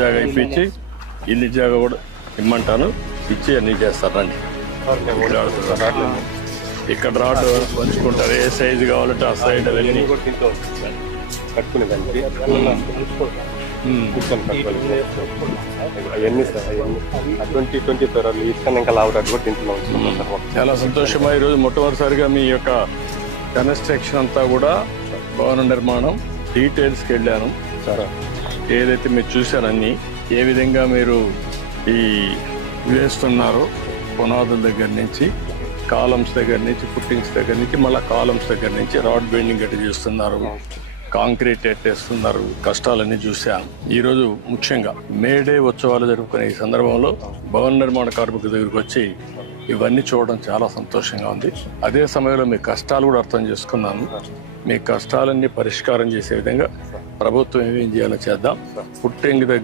జాగా ఇప్పించి ఇల్లు జాగా కూడా ఇమ్మంటాను, ఇచ్చి అన్నీ చేస్తారండి. ఇక్కడ రాడ్ పంచుకుంటారు, ఏ సైజు కావాలంటే ఆ సైడ్ అవన్నీ కట్టుకునేదానికి అవన్నీ సార్ అవన్నీ 20 తరాలు ఇసుకని ఇంకా లావుతాడు కూడా తింటున్నాం. చాలా సంతోషమా. ఈరోజు మొట్టమొదటిసారిగా మీ యొక్క కన్స్ట్రక్షన్ అంతా కూడా భవన నిర్మాణం డీటెయిల్స్కి వెళ్ళాను సార్. ఏదైతే మీరు చూశారన్నీ ఏ విధంగా మీరు ఈ వేస్తున్నారో, పునాదుల దగ్గర నుంచి కాలమ్స్ దగ్గర నుంచి ఫుట్టింగ్స్ దగ్గర నుంచి మళ్ళీ కాలమ్స్ దగ్గర నుంచి రాడ్ బెండింగ్ ఎట్టు చేస్తున్నారు, కాంక్రీట్ ఎట్టేస్తున్నారు, కష్టాలన్నీ చూశాను. ఈరోజు ముఖ్యంగా మేడే ఉత్సవాలు జరుపుకునే ఈ సందర్భంలో భవన నిర్మాణ కార్మికుల దగ్గరికి వచ్చి ఇవన్నీ చూడడం చాలా సంతోషంగా ఉంది. అదే సమయంలో మీ కష్టాలు కూడా అర్థం చేసుకున్నాను. మీ కష్టాలన్నీ పరిష్కారం చేసే విధంగా ప్రభుత్వం ఏమేం చేయాలో చేద్దాం. ఫుట్టింగ్ దగ్గర